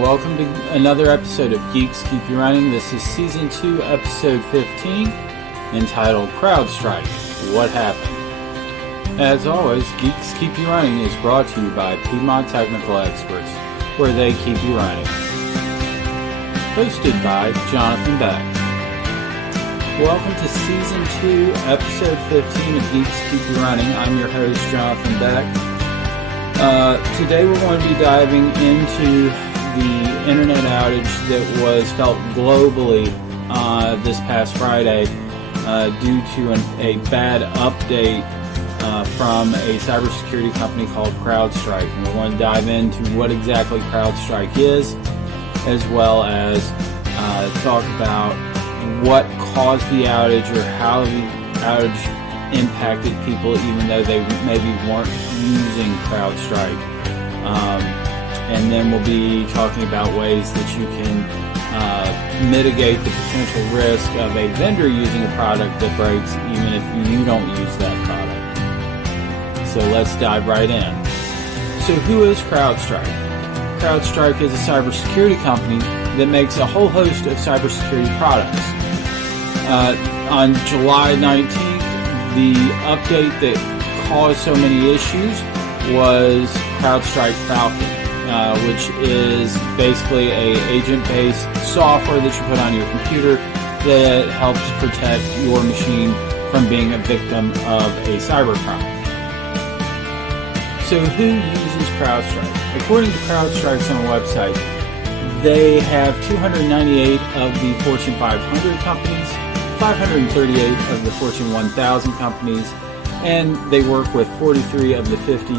Welcome to another episode of Geeks Keep You Running. This is Season 2, Episode 15, entitled Crowdstrike, What Happened? As always, Geeks Keep You Running is brought to you by Piedmont Technical Experts, where they keep you running. Hosted by Jonathan Beck. Welcome to Season 2, Episode 15 of Geeks Keep You Running. I'm your host, Jonathan Beck. Today we're going to be diving into the internet outage that was felt globally this past Friday due to a bad update from a cybersecurity company called Crowdstrike. And we're going to dive into what exactly Crowdstrike is, as well as talk about what caused the outage or how the outage impacted people even though they maybe weren't using Crowdstrike. And then we'll be talking about ways that you can mitigate the potential risk of a vendor using a product that breaks even if you don't use that product. So let's dive right in. So who is Crowdstrike? Crowdstrike is a cybersecurity company that makes a whole host of cybersecurity products. On July 19th, the update that caused so many issues was Crowdstrike Falcon. Which is basically a agent-based software that you put on your computer that helps protect your machine from being a victim of a cybercrime. So who uses Crowdstrike? According to Crowdstrike's own website, they have 298 of the Fortune 500 companies, 538 of the Fortune 1000 companies, and they work with 43 of the 50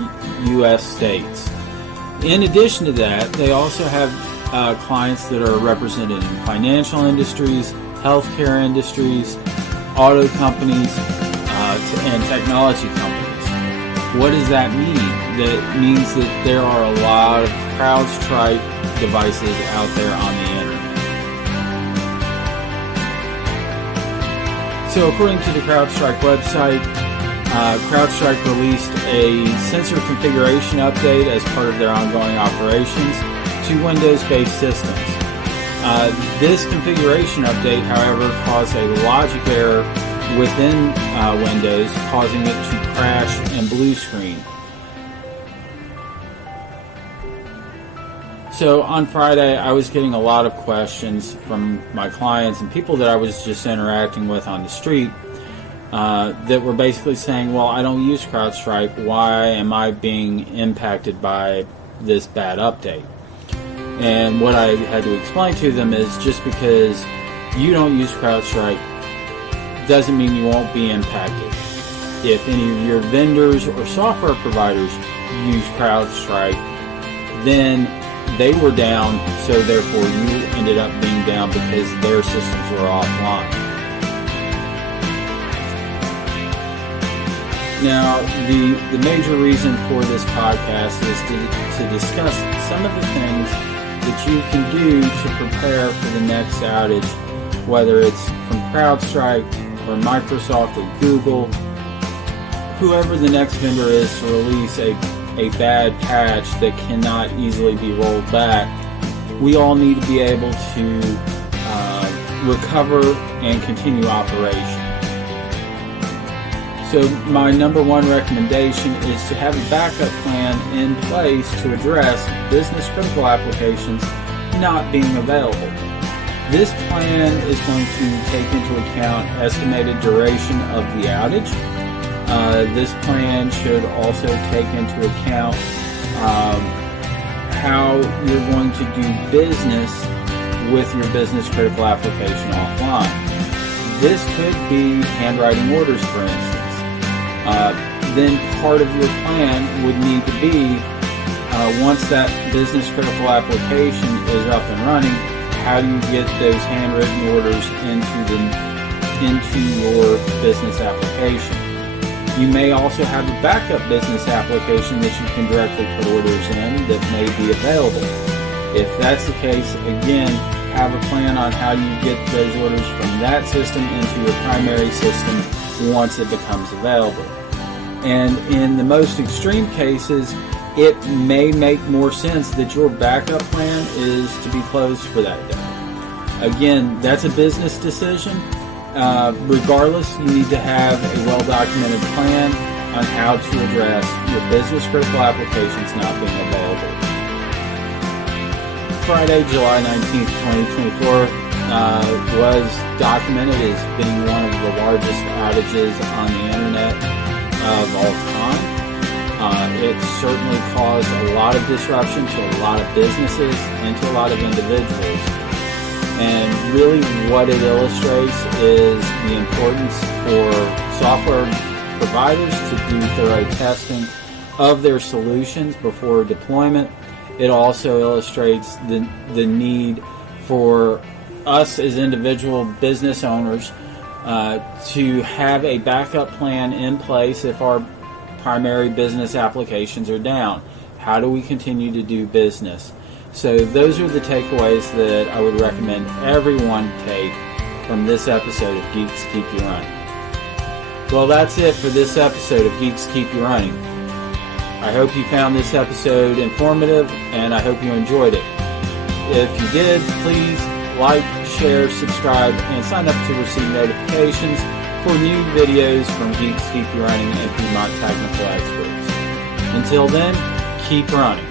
U.S. states. In addition to that, they also have clients that are represented in financial industries, healthcare industries, auto companies, and technology companies. What does that mean? That means that there are a lot of Crowdstrike devices out there on the internet. So according to the Crowdstrike website, Crowdstrike released a sensor configuration update as part of their ongoing operations to Windows-based systems. This configuration update, however, caused a logic error within Windows, causing it to crash and blue screen. So on Friday, I was getting a lot of questions from my clients and people that I was just interacting with on the street that were basically saying, well, I don't use Crowdstrike. Why am I being impacted by this bad update? And what I had to explain to them is just because you don't use Crowdstrike doesn't mean you won't be impacted. If any of your vendors or software providers use Crowdstrike, then they were down, so therefore you ended up being down because their systems were offline. Now, the major reason for this podcast is to discuss some of the things that you can do to prepare for the next outage, whether it's from Crowdstrike or Microsoft or Google, whoever the next vendor is to release a bad patch that cannot easily be rolled back. We all need to be able to recover and continue operation. So my number one recommendation is to have a backup plan in place to address business critical applications not being available. This plan is going to take into account estimated duration of the outage. This plan should also take into account how you're going to do business with your business critical application offline. This could be handwriting orders, for instance. Then part of your plan would need to be, once that business critical application is up and running, how do you get those handwritten orders into your business application? You may also have a backup business application that you can directly put orders in that may be available. If that's the case, again, have a plan on how you get those orders from that system into your primary system once it becomes available. And in the most extreme cases, it may make more sense that your backup plan is to be closed for that day. Again, that's a business decision. Regardless, you need to have a well-documented plan on how to address your business-critical applications not being available. Friday, July 19th, 2024 was documented as being one of the largest outages on the internet of all time. It certainly caused a lot of disruption to a lot of businesses and to a lot of individuals. And really what it illustrates is the importance for software providers to do thorough testing of their solutions before deployment. It also illustrates the need for us as individual business owners to have a backup plan in place if our primary business applications are down. How do we continue to do business? So those are the takeaways that I would recommend everyone take from this episode of Geeks Keep You Running. Well, that's it for this episode of Geeks Keep You Running. I hope you found this episode informative, and I hope you enjoyed it. If you did, please like, share, subscribe, and sign up to receive notifications for new videos from Geeks Keep You Running and Piedmont Technical Experts. Until then, keep running.